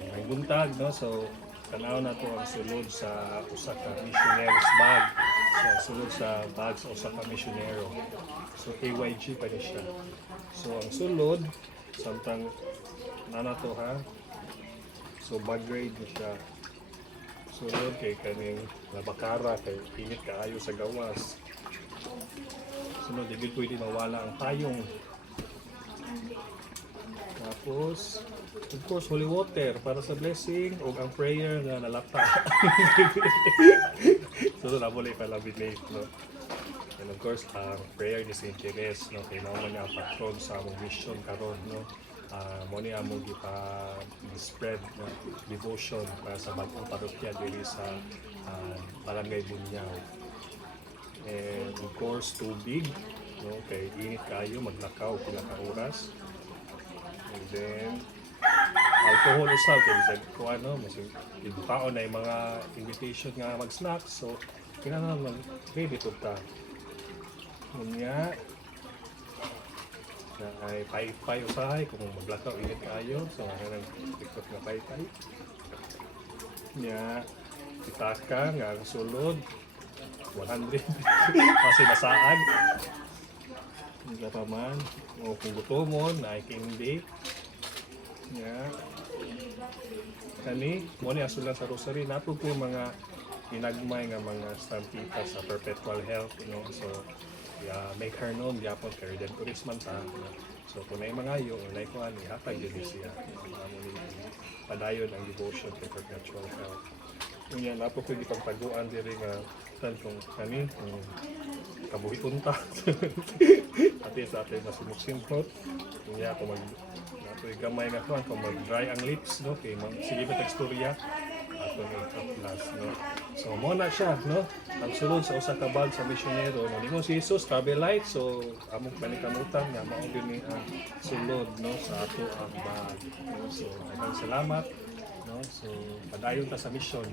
May buntag, no? So, tanaw na to ang sulod sa usa ka missionaries bag. So, ang sulod sa bag sa usa ka misyonero. So, AYG pa ni siya. So, ang sulod, samtang nana to ha. So, bag grade ni siya. Sulod kay kaning labakara, kay init kaayo sa gawas. Sunod, di pwede mawala ang payong. Tapos, of course, holy water para sa blessing o ang prayer na nalata. So, nabulay pala binate, no? And of course, ang prayer ni St. Teres, no? Kaya naman niya ang patron sa among mission karon, no? Mo ni among spread na devotion para sa bagong parokya diri sa Barangay Bunyaw. And of course, tubig, no? Kay init kayo, maglakaw pila ka oras. And then, alcohol usab kay bisag ko ano, masig ibukaon na yung mga invitation nga mag-snacks. So, kailangan mag-ready to ta. Unya, na ay pay-pay usahay kung maglakaw init kayo. So, nga nang tikot nga pay-pay. Unya, itaka nga ang sulod 100 kasi nasaag. Hindi pa man. O kung gutomon, naikindi. Yeah. Kani, mo ni asulan sa rosary. Nato po yung mga inagmay nga mga stampita sa perpetual health. You know? So, make her known. Yapon kay Redemptorist man ta. So, kung na yung mga yung unay ko ani, hatag yun siya. Padayon ang devotion kay perpetual health. Yung yan, napo ko yung pagtaguan diri nga kung kani, kabuhi unta. Ati sa atin na simot-simot. Kaya kung nato gamay nga kuan kung mag-dry ang lips, no? Kay sige ba teksturya ato ng plus, no? So mo na siya, no? Ang sulod sa usa ka bag sa misyonero, no? Ningon si Jesus Tabelite, so among panikanutan nga mao gyud ni ang sulod, no, sa ato ang bag. No? So daghang salamat, no? So padayon ta sa mission.